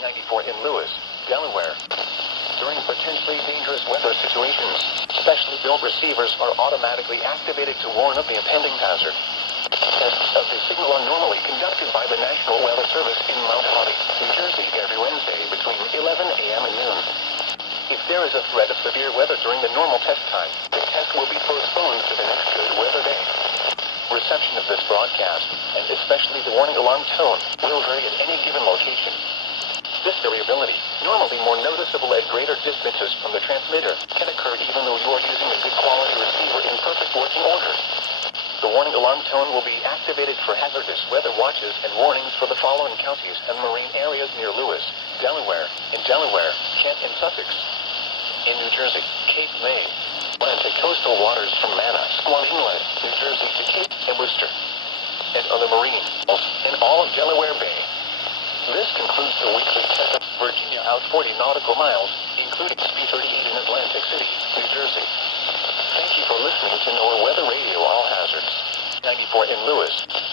KHB38 in Lewis, Delaware. During potentially dangerous weather situations, specially built receivers are automatically activated to warn of the impending hazard. Tests of the signal are normally conducted by the National Weather Service in Mount Holly, New Jersey every Wednesday between 11 a.m. and noon. If there is a threat of severe weather during the normal test time, the test will be postponed to the next good weather day. Reception of this broadcast, and especially the warning alarm tone, will vary at any given location. This variability, normally more noticeable at greater distances from the transmitter, can occur even though you are using a good quality receiver in perfect working order. The warning alarm tone will be activated for hazardous weather watches and warnings for the following counties and marine areas near Lewis, Delaware, Kent and Sussex. In New Jersey, Cape May, Atlantic coastal waters from Manna, Squam Inlet, New Jersey to Cape and Worcester, and other marine, in all of Delaware Bay. This concludes the weekly test of Virginia out 40 nautical miles, including KHB38 in Atlantic City, New Jersey. Thank you for listening to NOAA Weather Radio All Hazards 94 in Lewis.